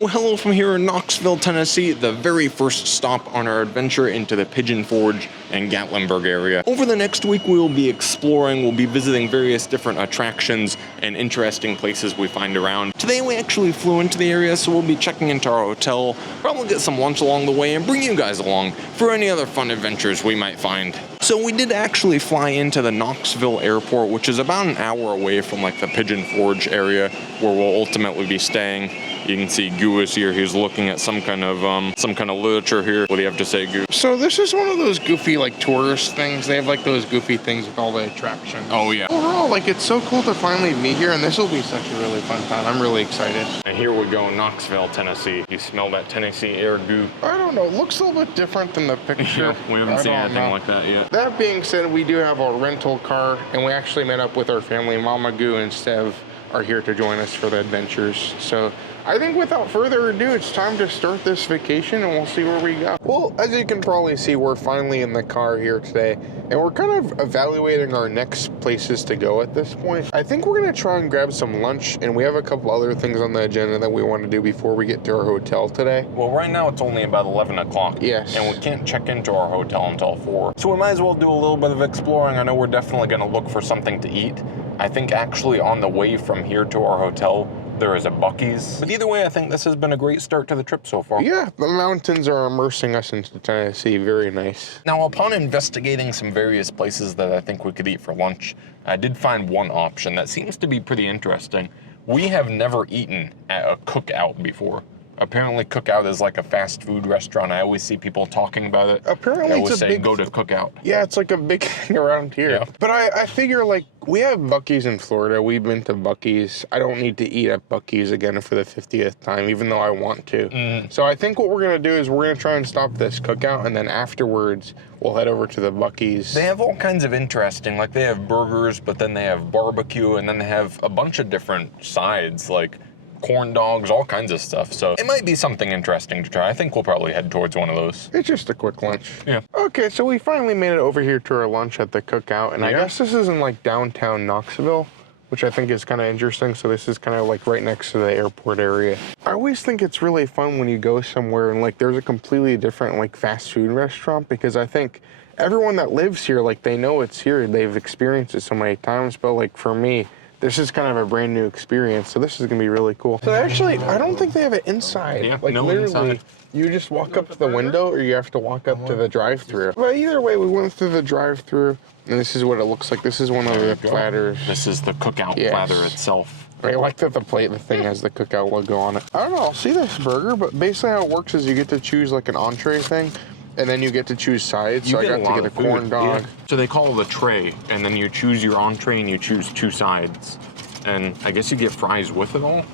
Well, hello from here in Knoxville, Tennessee, the very first stop on our adventure into the Pigeon Forge and Gatlinburg area. Over the next week, we will be exploring, we'll be visiting various different attractions and interesting places we find around. Today, we actually flew into the area, so we'll be checking into our hotel, probably get some lunch along the way, and bring you guys along for any other fun adventures we might find. So we did actually fly into the Knoxville airport, which is about an hour away from like the Pigeon Forge area where we'll ultimately be staying. You can see Goo is here. He's looking at some kind of literature here. What do you have to say, Goo? So this is one of those goofy like tourist things. They have like those goofy things with all the attractions. Oh yeah. Overall, like it's so cool to finally be here, and this will be such a really fun time. I'm really excited. And here we go, Knoxville, Tennessee. You smell that Tennessee air, Goo? I don't know. It looks a little bit different than the picture. Yeah, we haven't seen anything like that yet. That being said, we do have a rental car, and we actually met up with our family, Mama Goo and Stev are here to join us for the adventures. So I think without further ado, it's time to start this vacation and we'll see where we go. Well, as you can probably see, we're finally in the car here today and we're kind of evaluating our next places to go at this point. I think we're gonna try and grab some lunch, and we have a couple other things on the agenda that we want to do before we get to our hotel today. Well, right now it's only about 11 o'clock. Yes. And we can't check into our hotel until 4. So we might as well do a little bit of exploring. I know we're definitely gonna look for something to eat. I think actually on the way from here to our hotel, there is a Buc-ee's. But either way, I think this has been a great start to the trip so far. Yeah, the mountains are immersing us into Tennessee. Very nice. Now, upon investigating some various places that I think we could eat for lunch, I did find one option that seems to be pretty interesting. We have never eaten at a Cookout before. Apparently, Cookout is like a fast food restaurant. I always see people talking about it. Apparently, they always it's a say, big... go to Cookout. Yeah, it's like a big thing around here. Yeah. But I figure, like, we have Buc-ee's in Florida. We've been to Buc-ee's. I don't need to eat at Buc-ee's again for the 50th time, even though I want to. So I think what we're going to do is we're going to try and stop this Cookout, and then afterwards, we'll head over to the Buc-ee's. They have all kinds of interesting, like they have burgers, but then they have barbecue, and then they have a bunch of different sides, like corn dogs, all kinds of stuff. So it might be something interesting to try. I think we'll probably head towards one of those. It's just a quick lunch. Yeah. Okay, so we finally made it over here to our lunch at the Cookout, and I guess this is in like downtown Knoxville, which I think is kind of interesting. So this is kind of like right next to the airport area. I always think it's really fun when you go somewhere and like there's a completely different like fast food restaurant, because I think everyone that lives here, like they know it's here, they've experienced it so many times, but like for me, this is kind of a brand new experience, so this is gonna be really cool. So actually, I don't think they have it inside. Yeah, like no literally, inside. You just walk up to the window or you have to walk up to the drive-thru. But either way, we went through the drive-thru, and this is what it looks like. This is one of the platters. This is the Cookout platter itself. I like that the thing has the Cookout logo on it. I don't know, I'll see this burger, but basically how it works is you get to choose like an entree thing, and then you get to choose sides. So I got to get a corn dog. Yeah. So they call it a tray, and then you choose your entree and you choose 2 sides. And I guess you get fries with it all?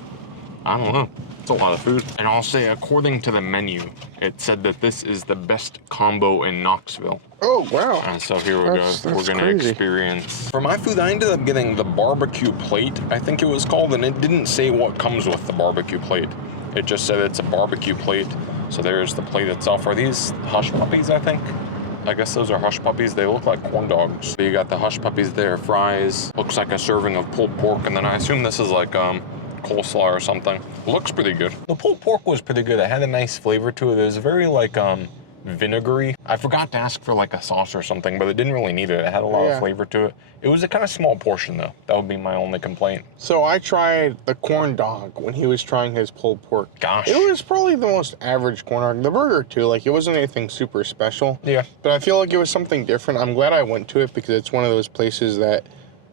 I don't know. It's a lot of food. And I'll say, according to the menu, it said that this is the best combo in Knoxville. Oh, wow. And so here we go. We're going to experience. For my food, I ended up getting the barbecue plate, I think it was called, and it didn't say what comes with the barbecue plate. It just said it's a barbecue plate. So there's the plate itself. Are these hush puppies, I think? I guess those are hush puppies. They look like corn dogs. So you got the hush puppies there, fries. Looks like a serving of pulled pork, and then I assume this is like coleslaw or something. Looks pretty good. The pulled pork was pretty good. It had a nice flavor to it. It was very like vinegary. I forgot to ask for like a sauce or something, but it didn't really need it. It had a lot of flavor to it. It was a kind of small portion though. That would be my only complaint. So I tried the corn dog when he was trying his pulled pork. Gosh. It was probably the most average corn dog. The burger too, like it wasn't anything super special. Yeah. But I feel like it was something different. I'm glad I went to it because it's one of those places that,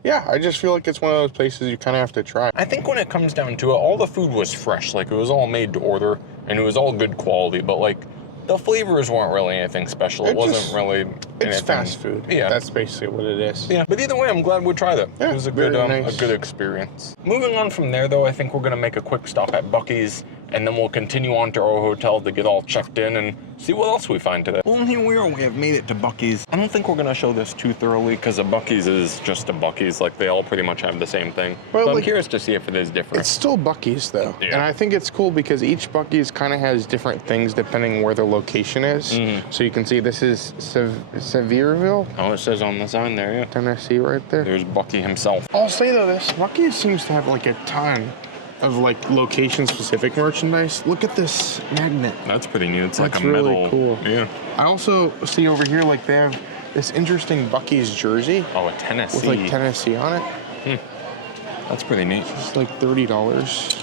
yeah, I just feel like it's one of those places you kind of have to try. I think when it comes down to it, all the food was fresh. Like it was all made to order and it was all good quality, but like the flavors weren't really anything special. It wasn't really It's anything. fast food. Yeah. That's basically what it is. Yeah, but either way, I'm glad we tried it. Yeah, it was a very good, nice. a good experience. Moving on from there, though, I think we're gonna make a quick stop at Buc-ee's, and then we'll continue on to our hotel to get all checked in and see what else we find today. Well, here we are. We have made it to Buc-ee's. I don't think we're gonna show this too thoroughly because a Buc-ee's is just a Buc-ee's. Like they all pretty much have the same thing. Well, but I'm like, curious to see if it is different. It's still Buc-ee's though. Yeah. And I think it's cool because each Buc-ee's kind of has different things depending where the location is. So you can see this is Sevierville. Oh, it says on the sign there, yeah. Tennessee right there. There's Buc-ee himself. I'll say though, this Buc-ee's seems to have like a ton of like location-specific merchandise. Look at this magnet. That's pretty neat. It's That's like a really metal. Cool. Yeah. I also see over here like they have this interesting Buc-ee's jersey. Oh, a Tennessee. With like Tennessee on it. That's pretty neat. It's like $30.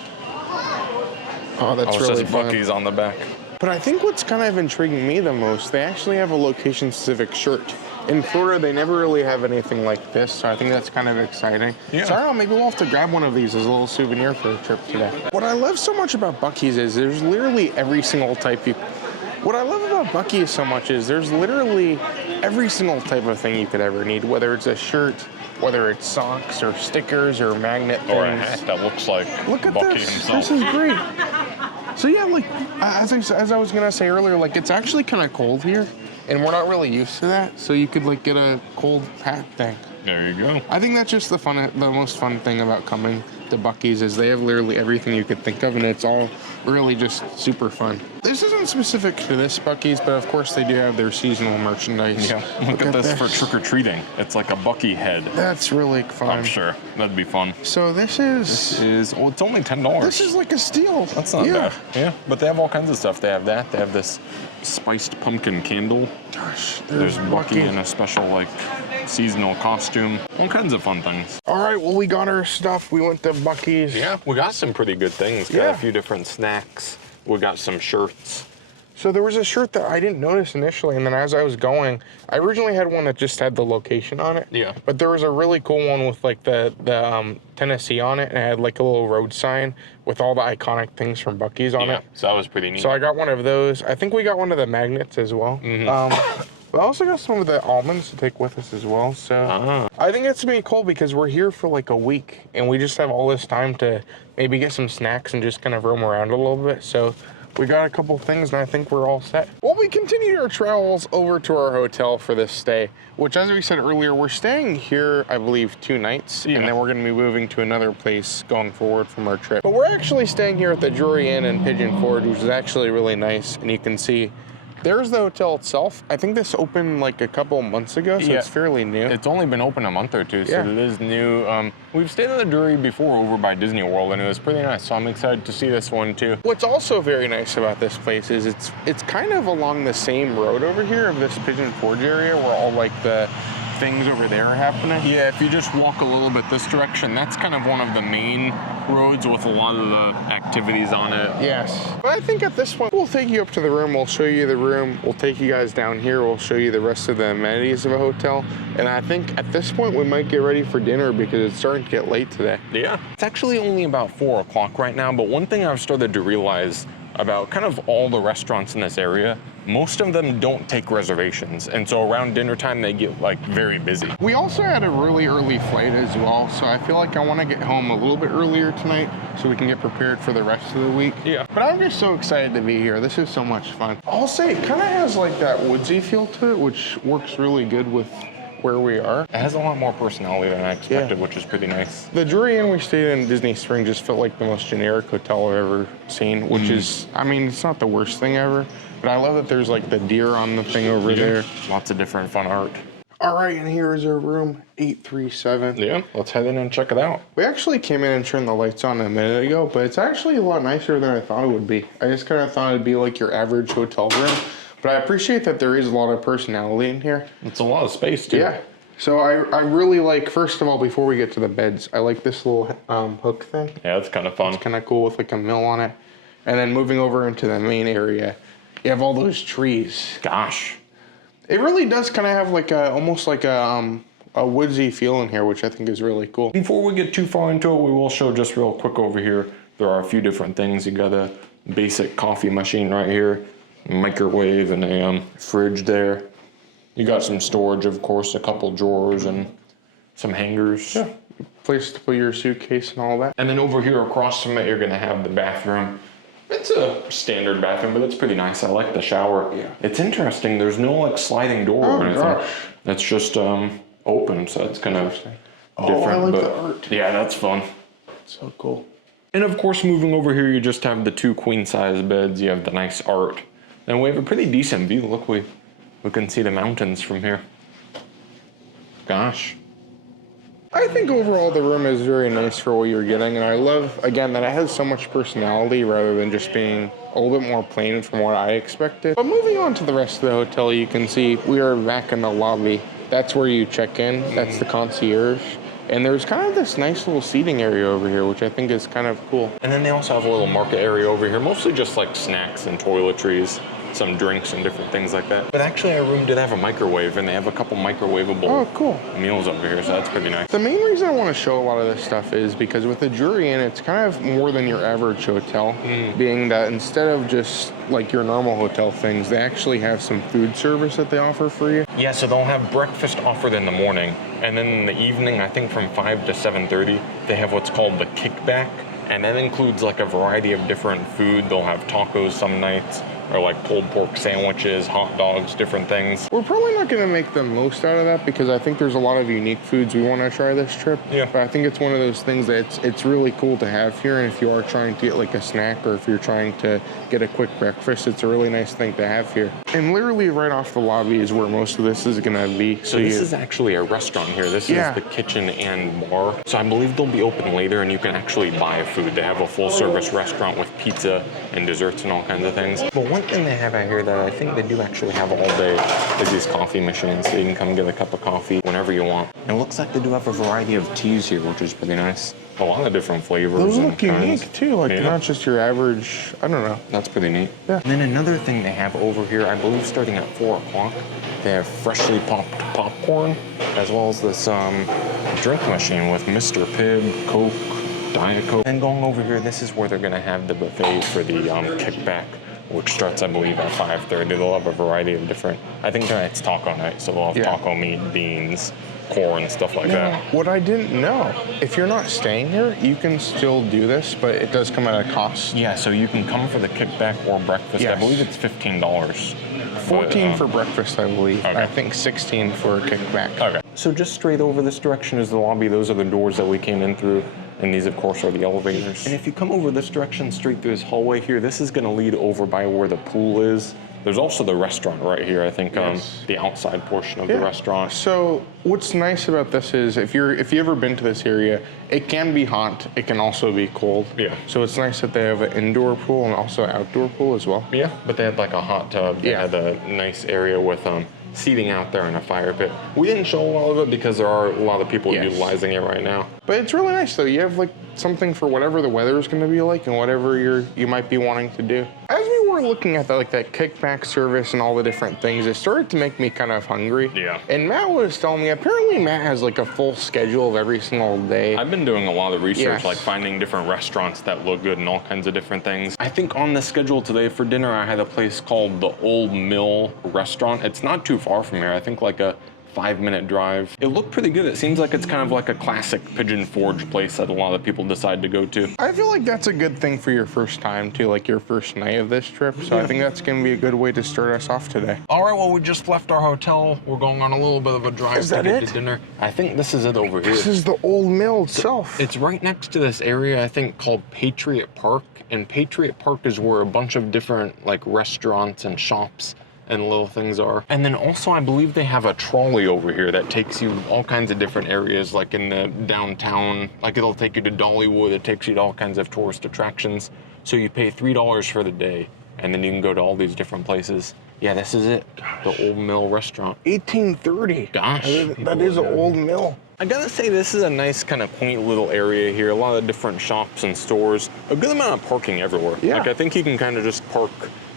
Oh, that's it really says fun. Buc-ee's on the back. But I think what's kind of intriguing me the most, they actually have a location-specific shirt. In Florida, they never really have anything like this, so I think that's kind of exciting. Yeah. So I don't know, maybe we'll have to grab one of these as a little souvenir for a trip today. What I love so much about Buc-ee's is there's literally every single type What I love about Buc-ee's so much is there's literally every single type of thing you could ever need, whether it's a shirt, whether it's socks or stickers or magnet things. Or a hat that looks like Look at Buc-ee this. himself. This is great. So yeah, like as I was gonna say earlier, like it's actually kind of cold here, and we're not really used to that. So you could like get a cold hat thing. There you go. I think that's just the most fun thing about coming to Buc-ee's is they have literally everything you could think of, and it's all really just super fun. This isn't specific to this Buc-ee's, but of course they do have their seasonal merchandise. Yeah. Look at this for trick-or-treating. It's like a Buc-ee head. That's really fun. I'm sure. That'd be fun. So this is it's only $10. This is like a steal. That's not bad. Yeah, but they have all kinds of stuff. They have that. They have this spiced pumpkin candle. Gosh, There's Buc-ee in a special like seasonal costume. All kinds of fun things. All right, well we got our stuff. We went to Buc-ee's. Yeah, we got some pretty good things. Got a few different snacks. We got some shirts. So there was a shirt that I didn't notice initially, and then as I was going, I originally had one that just had the location on it. Yeah. But there was a really cool one with like the Tennessee on it, and it had like a little road sign with all the iconic things from Buc-ee's on it. So that was pretty neat. So I got one of those. I think we got one of the magnets as well. But I also got some of the almonds to take with us as well. So I think it's gonna be cool because we're here for like a week, and we just have all this time to maybe get some snacks and just kind of roam around a little bit. So we got a couple things, and I think we're all set. Well, we continued our travels over to our hotel for this stay, which, as we said earlier, we're staying here, I believe, 2 nights, and then we're going to be moving to another place going forward from our trip. But we're actually staying here at the Drury Inn in Pigeon Forge, which is actually really nice, and you can see there's the hotel itself. I think this opened like a couple months ago, so it's fairly new. It's only been open a month or two, so it is new. We've stayed in the Drury before over by Disney World, and it was pretty nice, so I'm excited to see this one too. What's also very nice about this place is it's kind of along the same road over here of this Pigeon Forge area where all like the things over there are happening. Yeah, if you just walk a little bit this direction, that's kind of one of the main roads with a lot of the activities on it. Yes. But I think at this point, we'll take you up to the room, we'll show you the room, we'll take you guys down here, we'll show you the rest of the amenities of a hotel, and I think at this point we might get ready for dinner because it's starting to get late today. Yeah. It's actually only about 4 o'clock right now, but one thing I've started to realize about kind of all the restaurants in this area, most of them don't take reservations, and so around dinner time they get like very busy. We also had a really early flight as well, so I feel like I want to get home a little bit earlier tonight so we can get prepared for the rest of the week. Yeah. But I'm just so excited to be here. This is so much fun. I'll say it kind of has like that woodsy feel to it, which works really good with where we are. It has a lot more personality than I expected, which is pretty nice. The Drury Inn we stayed in Disney Springs just felt like the most generic hotel I've ever seen, which is, I mean, it's not the worst thing ever, but I love that there's like the deer on the thing over there. Lots of different fun art. All right, and here is our room, 837. Yeah, let's head in and check it out. We actually came in and turned the lights on a minute ago, but it's actually a lot nicer than I thought it would be. I just kind of thought it'd be like your average hotel room, but I appreciate that there is a lot of personality in here. It's a lot of space too. Yeah. So I really like, first of all, before we get to the beds, I like this little hook thing. Yeah, it's kind of fun. It's kind of cool with like a mill on it. And then moving over into the main area, you have all those trees. Gosh. It really does kind of have like a, almost like a woodsy feel in here, which I think is really cool. Before we get too far into it, we will show just real quick over here. There are a few different things. You got a basic coffee machine right here, microwave, and a fridge there. You got some storage, of course, a couple drawers and some hangers. Yeah, place to put your suitcase and all that. And then over here across from it, you're gonna have the bathroom. It's a standard bathroom, but it's pretty nice. I like the shower. Yeah. It's interesting. There's no like sliding door or anything. Gosh. It's just open, so it's kind of different. I like but the art. Yeah, that's fun. So cool. And of course, moving over here, you just have the 2 queen-size beds. You have the nice art. And we have a pretty decent view. Look, we can see the mountains from here. Gosh. I think overall the room is very nice for what you're getting, and I love, again, that it has so much personality rather than just being a little bit more plain from what I expected. But moving on to the rest of the hotel, you can see we are back in the lobby. That's where you check in. That's the concierge. And there's kind of this nice little seating area over here, which I think is kind of cool. And then they also have a little market area over here, mostly just like snacks and toiletries, some drinks and different things like that. But actually our room did have a microwave, and they have a couple microwavable meals over here, so that's pretty nice. The main reason I want to show a lot of this stuff is because with the Drury Inn, it's kind of more than your average hotel, being that instead of just like your normal hotel things, they actually have some food service that they offer for you. Yeah, so they'll have breakfast offered in the morning, and then in the evening, I think from 5 to 7:30, they have what's called the kickback, and that includes like a variety of different food. They'll have tacos some nights, or like pulled pork sandwiches, hot dogs, different things. We're probably not going to make the most out of that because I think there's a lot of unique foods we want to try this trip. Yeah. But I think it's one of those things that it's really cool to have here, and if you are trying to get like a snack or if you're trying to get a quick breakfast, it's a really nice thing to have here. And literally right off the lobby is where most of this is going to be. So this is actually a restaurant here. This is the kitchen and bar. So I believe they'll be open later and you can actually buy food. They have a full service restaurant with pizza and desserts and all kinds of things. But one thing they have out here that I think they do actually have all day is these coffee machines. So you can come get a cup of coffee whenever you want. And it looks like they do have a variety of teas here, which is pretty nice. A lot of different flavors. Those and look unique too, like they're not just your average, I don't know. That's pretty neat. Yeah. And then another thing they have over here, I believe starting at 4 o'clock, they have freshly popped popcorn, as well as this drink machine with Mr. Pibb, Coke, Diet Coke. And going over here, this is where they're gonna have the buffet for the kickback, which starts, I believe, at 5:30. They'll have a variety of different, I think tonight's taco night, so they'll have taco meat, beans, corn, stuff like that. What I didn't know, if you're not staying here, you can still do this, but it does come at a cost. Yeah, so you can come for the kickback or breakfast. Yes. I believe it's $15. 14 for breakfast, I believe. Okay. I think 16 for a kickback. Okay. So just straight over this direction is the lobby. Those are the doors that we came in through. And these, of course, are the elevators. And if you come over this direction, straight through this hallway here, this is gonna lead over by where the pool is. There's also the restaurant right here, I think, the outside portion of the restaurant. So what's nice about this is if you've ever been to this area, it can be hot, it can also be cold. Yeah. So it's nice that they have an indoor pool and also an outdoor pool as well. Yeah, but they had like a hot tub. They had a nice area with seating out there and a fire pit. We didn't show a lot of it because there are a lot of people utilizing it right now. But it's really nice though. You have like something for whatever the weather is going to be like and whatever you might be wanting to do. As we were looking at that kickback service and all the different things, it started to make me kind of hungry. Yeah. And Matt was telling me apparently Matt has like a full schedule of every single day. I've been doing a lot of research, like finding different restaurants that look good and all kinds of different things. I think on the schedule today for dinner, I had a place called the Old Mill Restaurant. It's not too far from here. I think like a 5-minute drive. It looked pretty good. It seems like it's kind of like a classic Pigeon Forge place that a lot of people decide to go to. I feel like that's a good thing for your first time too, like your first night of this trip. So I think that's gonna be a good way to start us off today. All right, well, we just left our hotel. We're going on a little bit of a drive to get to dinner. I think this is it over here. This is the Old Mill itself. It's right next to this area, I think, called Patriot Park. And Patriot Park is where a bunch of different like restaurants and shops and little things are. And then also I believe they have a trolley over here that takes you all kinds of different areas, like in the downtown, like it'll take you to Dollywood, it takes you to all kinds of tourist attractions. So you pay $3 for the day and then you can go to all these different places. Yeah, this is it, the Old Mill Restaurant. 1830. Gosh. That is an old mill. I gotta say, this is a nice kind of quaint little area here. A lot of different shops and stores. A good amount of parking everywhere. Yeah. Like I think you can kind of just park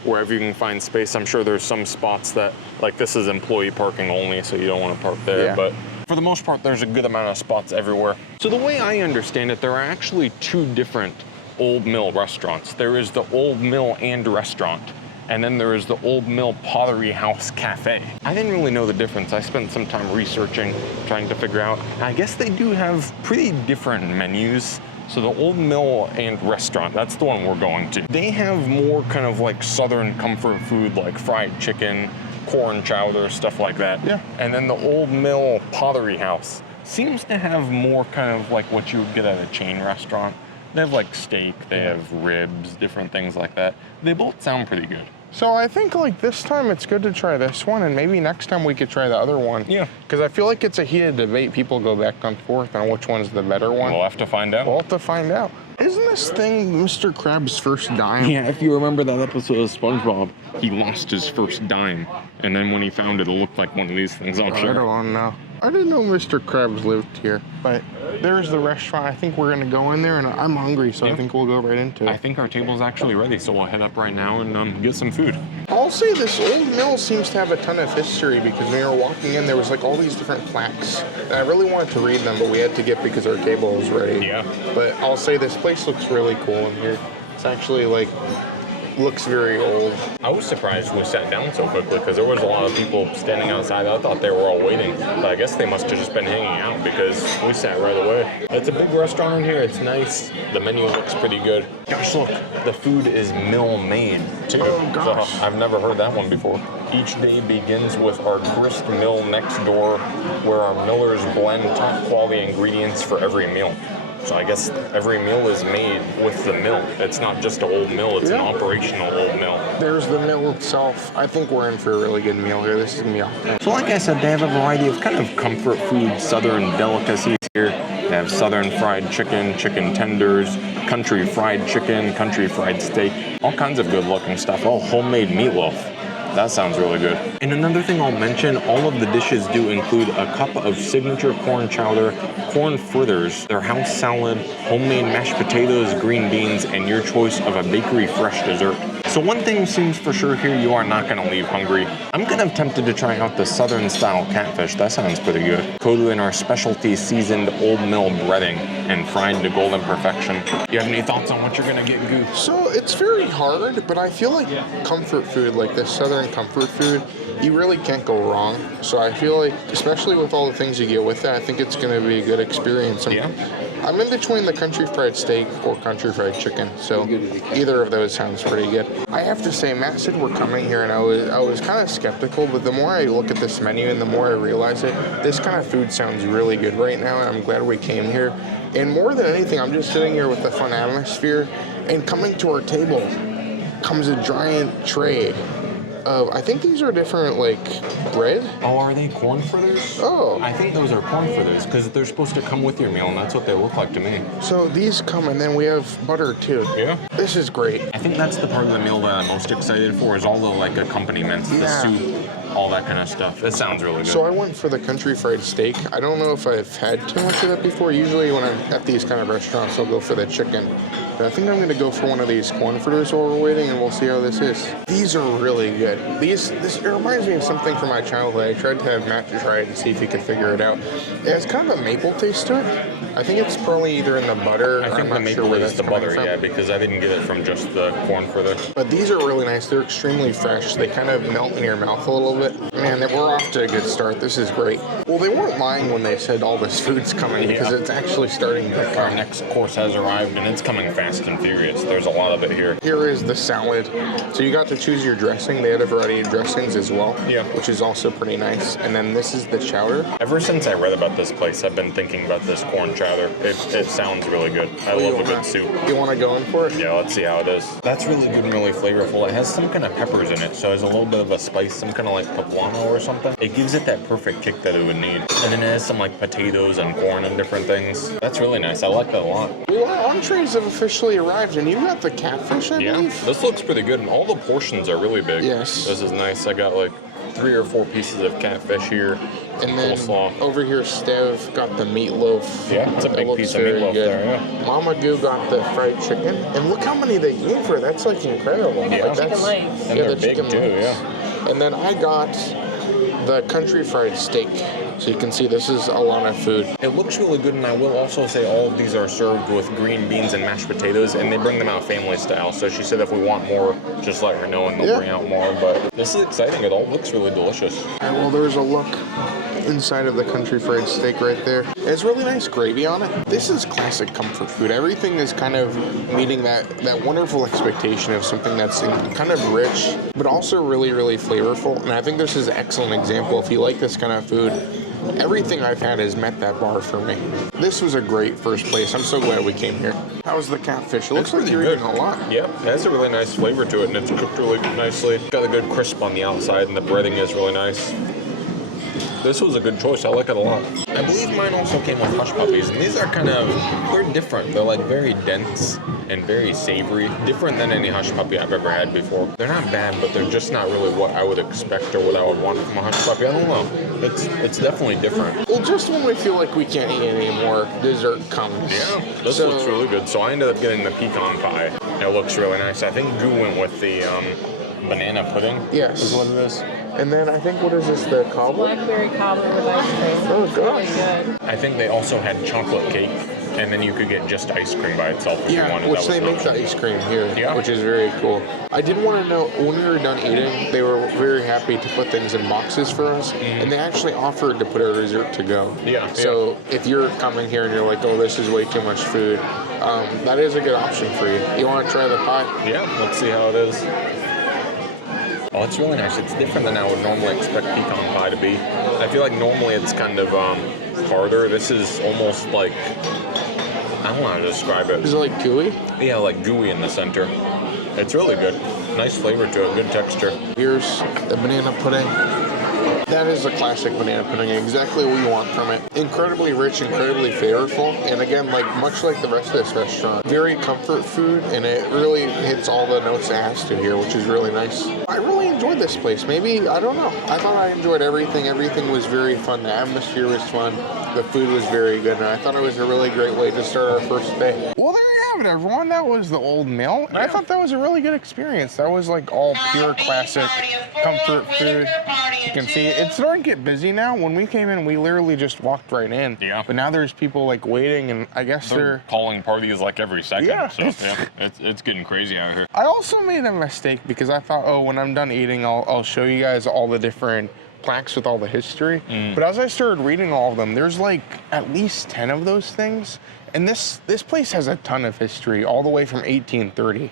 wherever you can find space. I'm sure there's some spots that, like this is employee parking only, so you don't want to park there. Yeah. But for the most part, there's a good amount of spots everywhere. So the way I understand it, there are actually 2 different Old Mill restaurants. There is the Old Mill and Restaurant, and then there is the Old Mill Pottery House Cafe. I didn't really know the difference. I spent some time researching, trying to figure out. I guess they do have pretty different menus. So the Old Mill and Restaurant, that's the one we're going to. They have more kind of like Southern comfort food, like fried chicken, corn chowder, stuff like that. Yeah. And then the Old Mill Pottery House seems to have more kind of like what you would get at a chain restaurant. They have like steak, they have ribs, different things like that. They both sound pretty good. So I think like this time it's good to try this one, and maybe next time we could try the other one. Yeah. Because I feel like it's a heated debate. People go back and forth on which one's the better one. We'll have to find out. We'll have to find out. Isn't this thing Mr. Krabs' first dime? Yeah, if you remember that episode of SpongeBob, he lost his first dime, and then when he found it, it looked like one of these things. I'm sure. I don't know. I didn't know Mr. Krabs lived here, but there's the restaurant. I think we're gonna go in there, and I'm hungry, so I think we'll go right into it. I think our table's actually ready, so we'll head up right now and get some food. I'll say this old mill seems to have a ton of history, because when we were walking in, there was like all these different plaques, and I really wanted to read them, but we had to get because our table was ready. Yeah. But I'll say this place looks really cool in here. It's actually like looks very old. I was surprised we sat down so quickly because there was a lot of people standing outside. I thought they were all waiting, but I guess they must have just been hanging out because we sat right away. It's a big restaurant in here. It's nice. The menu looks pretty good. Gosh, look, the food is mill made too. Oh, gosh. So I've never heard that one before. Each day begins with our grist mill next door, where our millers blend top quality ingredients for every meal. So I guess every meal is made with the mill. It's not just an old mill, it's an operational old mill. There's the mill itself. I think we're in for a really good meal here. This is gonna be awesome. So like I said, they have a variety of kind of comfort food, southern delicacies here. They have southern fried chicken, chicken tenders, country fried chicken, country fried steak, all kinds of good looking stuff. Oh, homemade meatloaf. That sounds really good. And another thing I'll mention, all of the dishes do include a cup of signature corn chowder, corn fritters, their house salad, homemade mashed potatoes, green beans, and your choice of a bakery fresh dessert. So one thing seems for sure here, you are not gonna leave hungry. I'm kind of tempted to try out the southern style catfish. That sounds pretty good. Coated in our specialty seasoned old mill breading and fried to golden perfection. You have any thoughts on what you're gonna get, Goo? So it's very hard, but I feel like comfort food, like this southern comfort food, you really can't go wrong. So I feel like, especially with all the things you get with it, I think it's gonna be a good experience. I'm in between the country fried steak or country fried chicken, so either of those sounds pretty good. I have to say, Matt said we're coming here, and I was kind of skeptical, but the more I look at this menu and the more I realize it, this kind of food sounds really good right now, and I'm glad we came here. And more than anything, I'm just sitting here with the fun atmosphere, and coming to our table comes a giant tray of, I think these are different, like, bread. Oh, are they corn fritters? Oh. I think those are corn fritters because they're supposed to come with your meal, and that's what they look like to me. So these come, and then we have butter too. Yeah. This is great. I think that's the part of the meal that I'm most excited for is all the like accompaniments, the soup, all that kind of stuff. It sounds really good. So I went for the country fried steak. I don't know if I've had too much of that before. Usually when I'm at these kind of restaurants, I'll go for the chicken. But I think I'm gonna go for one of these corn fritters while we're waiting, and we'll see how this is. These are really good. It reminds me of something from my childhood. I tried to have Matt try it and see if he could figure it out. It has kind of a maple taste to it. I think it's probably either in the butter. I think the maple is the butter, yeah, because I didn't get it from just the corn fritter. But these are really nice. They're extremely fresh. They kind of melt in your mouth a little bit. Man, we're off to a good start. This is great. Well, they weren't lying when they said all this food's coming because it's actually starting to come. Our next course has arrived, and it's coming fast and furious. There's a lot of it here. Here is the salad. So you got to choose your dressing. They had a variety of dressings as well, which is also pretty nice. And then this is the chowder. Ever since I read about this place, I've been thinking about this corn chowder. It sounds really good. I love a good soup. You want to go in for it? Yeah, let's see how it is. That's really good and really flavorful. It has some kind of peppers in it, so it has a little bit of a spice, some kind of like poblano or something. It gives it that perfect kick that it would need. And then it has some like potatoes and corn and different things. That's really nice. I like that a lot. Well, our entrees have officially arrived, and you got the catfish, I believe? This looks pretty good, and all the portions are really big. Yes. This is nice. I got like 3 or 4 pieces of catfish here. And then coleslaw. Over here, Stev got the meatloaf. Yeah, it's a big piece of meatloaf there, yeah. Mama Goo got the fried chicken. And look how many they gave her. That's like incredible. Yeah. Like, Chicken legs. And they're big too, yeah. And then I got the country fried steak. So you can see this is a lot of food. It looks really good, and I will also say all of these are served with green beans and mashed potatoes, and they bring them out family style. So she said if we want more, just let her know and they'll bring out more. But this is exciting. It all looks really delicious. All right, well, there's a look inside of the country fried steak right there. It's really nice gravy on it. This is classic comfort food. Everything is kind of meeting that wonderful expectation of something that's kind of rich, but also really, really flavorful. And I think this is an excellent example. If you like this kind of food, everything I've had has met that bar for me. This was a great first place. I'm so glad we came here. How's the catfish? It looks like you're eating a lot. Yep, it has a really nice flavor to it, and it's cooked really nicely. Got a good crisp on the outside, and the breading is really nice. This was a good choice. I like it a lot. I believe mine also came with hush puppies, and these are they're different. They're like very dense and very savory. Different than any hush puppy I've ever had before. They're not bad, but they're just not really what I would expect or what I would want from a hush puppy. I don't know. It's definitely different. Well, just when we feel like we can't eat anymore, dessert comes. Yeah, this looks really good. So I ended up getting the pecan pie. It looks really nice. I think Goo went with the banana pudding. Yes. Is what it is. And then I think, what is this, the cobbler? Blackberry cobbler with ice cream. Oh, gosh. Really good. I think they also had chocolate cake, and then you could get just ice cream by itself if you wanted. Which they make the ice cream here, which is very cool. I did want to know, when we were done eating, they were very happy to put things in boxes for us, and they actually offered to put our dessert to go. So if you're coming here and you're like, oh, this is way too much food, that is a good option for you. You want to try the pie? Yeah, let's see how it is. Oh, it's really nice. It's different than I would normally expect pecan pie to be. I feel like normally it's kind of harder. This is almost like, I don't know how to describe it. Is it like gooey? Yeah, like gooey in the center. It's really good. Nice flavor to it, good texture. Here's the banana pudding. That is a classic banana pudding, exactly what you want from it. Incredibly rich, incredibly flavorful, and again, much like the rest of this restaurant, very comfort food, and it really hits all the notes it has to here, which is really nice. I really enjoyed this place. Maybe, I don't know. I thought I enjoyed everything. Everything was very fun. The atmosphere was fun. The food was very good, and I thought it was a really great way to start our first day. Well, there you have it, everyone. That was the Old Mill. And I thought that was a really good experience. That was like all pure classic comfort food. You can see it's starting to get busy now. When we came in, we literally just walked right in. Yeah. But now there's people like waiting, and I guess they're calling parties like every second. Yeah. So it's getting crazy out here. I also made a mistake because I thought, oh, when I'm done eating, I'll show you guys all the different plaques with all the history. But as I started reading all of them, there's like at least 10 of those things. And this place has a ton of history, all the way from 1830.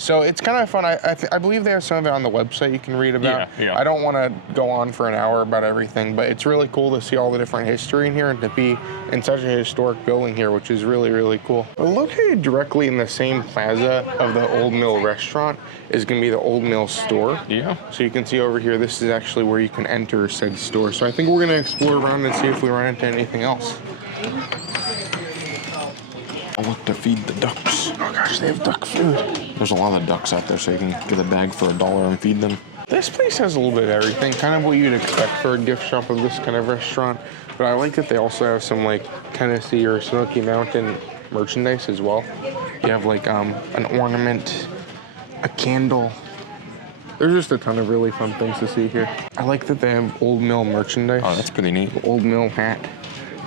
So it's kind of fun. I believe they have some of it on the website you can read about. Yeah. I don't want to go on for an hour about everything, but it's really cool to see all the different history in here and to be in such a historic building here, which is really, really cool. But located directly in the same plaza of the Old Mill restaurant is going to be the Old Mill store. Yeah. So you can see over here, this is actually where you can enter said store. So I think we're going to explore around and see if we run into anything else. I'll look to feed the ducks. Oh gosh, they have duck food. There's a lot of ducks out there, so you can get a bag for $1 and feed them. This place has a little bit of everything, kind of what you'd expect for a gift shop of this kind of restaurant. But I like that they also have some like Tennessee or Smoky Mountain merchandise as well. You have like an ornament, a candle. There's just a ton of really fun things to see here. I like that they have Old Mill merchandise. Oh, that's pretty neat. Old Mill hat,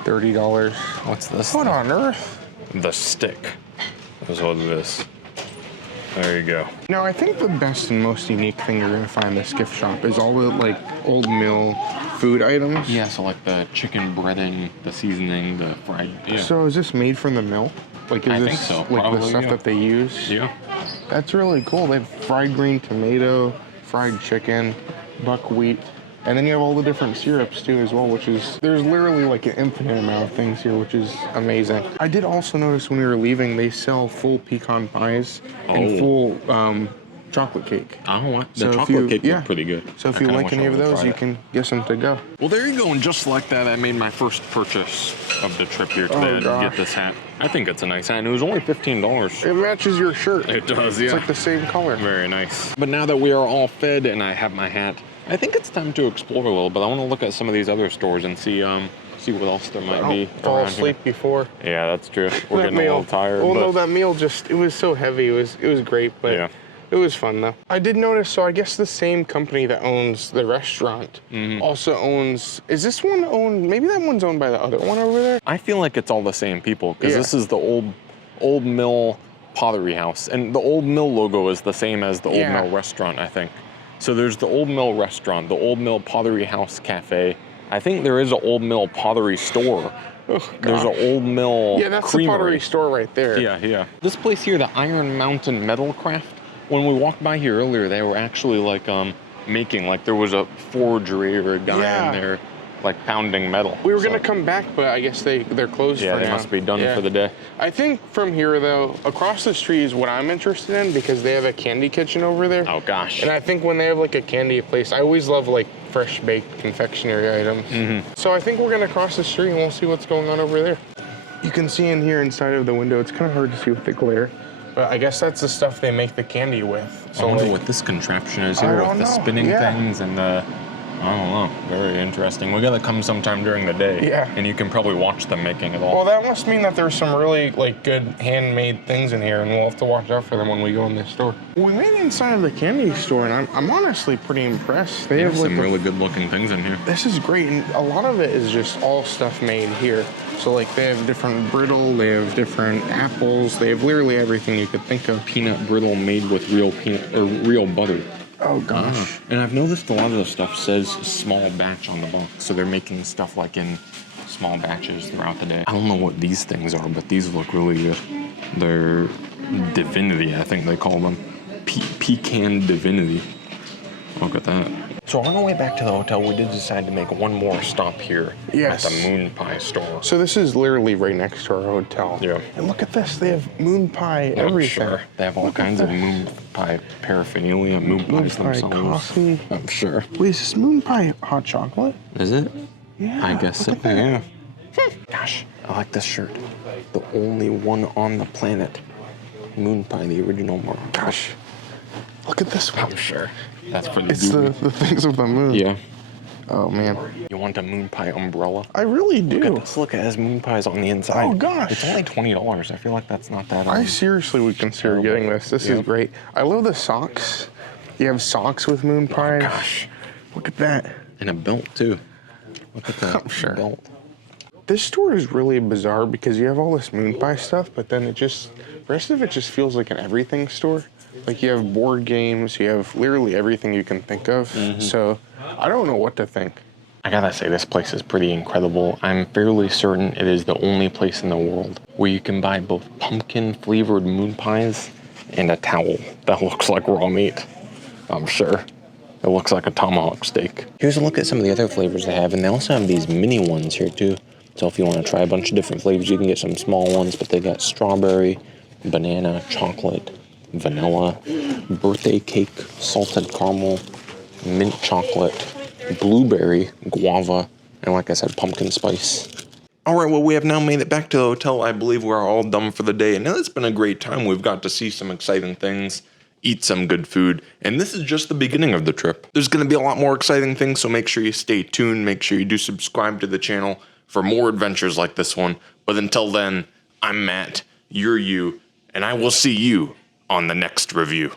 $30. What's this? What on earth? The stick is what it is. There you go. Now, I think the best and most unique thing you're going to find in this gift shop is all the like Old Mill food items. Yeah, so like the chicken breading, the seasoning, the fried. Yeah. So is this made from the mill? Like, is I this think so. like Probably, the stuff that they use? Yeah. That's really cool. They have fried green tomato, fried chicken, buckwheat, and then you have all the different syrups too as well, which is, there's literally like an infinite amount of things here, which is amazing. I did also notice when we were leaving, they sell full pecan pies and full chocolate cake. Oh, the chocolate cake looked pretty good. So if you like any of those, you can get some to go. Well, there you go, and just like that, I made my first purchase of the trip here today to get this hat. I think it's a nice hat, and it was only $15. It matches your shirt. It does, yeah. It's like the same color. Very nice. But now that we are all fed and I have my hat, I think it's time to explore a little bit. I want to look at some of these other stores and see what else there might be fall asleep here. before. Yeah, that's true. We're getting a little tired. Well, no, that meal it was so heavy. It was great, but yeah. It was fun though. I did notice, so I guess the same company that owns the restaurant also owns, is this one owned, maybe that one's owned by the other one over there? I feel like it's all the same people, because this is the Old Mill Pottery House, and the Old Mill logo is the same as the Old Mill restaurant, I think. So there's the Old Mill restaurant, the Old Mill Pottery House Cafe. I think there is an Old Mill Pottery store. There's an Old Mill Yeah, that's creamery. the pottery store right there. Yeah. This place here, the Iron Mountain Metal Craft, when we walked by here earlier, they were actually like making, like there was a forgery or a guy in there like pounding metal. We were gonna come back, but I guess they're closed for now. Yeah, they must be done for the day. I think from here though, across the street is what I'm interested in because they have a candy kitchen over there. Oh gosh. And I think when they have like a candy place, I always love like fresh baked confectionery items. So I think we're gonna cross the street and we'll see what's going on over there. You can see in here inside of the window, it's kind of hard to see with the glare. But I guess that's the stuff they make the candy with. So I wonder what this contraption is here with the spinning things and the, I don't know, very interesting. We gotta come sometime during the day. Yeah. And you can probably watch them making it all. Well, that must mean that there's some really like good handmade things in here and we'll have to watch out for them when we go in this store. We went inside of the candy store and I'm honestly pretty impressed. They have like some really good looking things in here. This is great, and a lot of it is just all stuff made here. So like they have different brittle, they have different apples, they have literally everything you could think of. Peanut brittle made with real peanut or real butter. Oh gosh. And I've noticed a lot of the stuff says small batch on the box, so they're making stuff like in small batches throughout the day. I don't know what these things are, but these look really good. They're divinity, I think they call them. Pecan divinity. Look at that. So on our way back to the hotel, we did decide to make one more stop here at the Moon Pie store. So this is literally right next to our hotel. Yeah. And look at this, they have moon pie everything. Sure. They have all kinds of moon pie paraphernalia, moon pies themselves. Coffee. I'm sure. Wait, is this moon pie hot chocolate? Is it? Yeah. I guess so. Yeah. Gosh, I like this shirt. The only one on the planet. Moon Pie, the original mark. Gosh. Look at this one. I'm sure. That's for the It's the things of the moon. Yeah. Oh man. You want a Moon Pie umbrella? I really do. Look at this. Look, it has moon pies on the inside. Oh gosh. It's only $20. I feel like that's not that. I seriously would consider getting this. This is great. I love the socks. You have socks with moon pies. Oh gosh. Look at that. And a belt too. Look at that belt. This store is really bizarre because you have all this moon pie stuff, but then the rest of it just feels like an everything store. Like you have board games, you have literally everything you can think of. So I don't know what to think. I gotta say, this place is pretty incredible. I'm fairly certain it is the only place in the world where you can buy both pumpkin flavored moon pies and a towel that looks like raw meat. I'm sure. It looks like a tomahawk steak. Here's a look at some of the other flavors they have, and they also have these mini ones here too. So if you want to try a bunch of different flavors, you can get some small ones, but they got strawberry, banana, chocolate, vanilla, birthday cake, salted caramel, mint chocolate, blueberry, guava, and like I said, pumpkin spice. All right, well, we have now made it back to the hotel. I believe we're all done for the day, and it's been a great time. We've got to see some exciting things, eat some good food, and this is just the beginning of the trip. There's going to be a lot more exciting things, so make sure you stay tuned. Make sure you do subscribe to the channel for more adventures like this one. But until then, I'm Matt, you're you, and I will see you on the next review.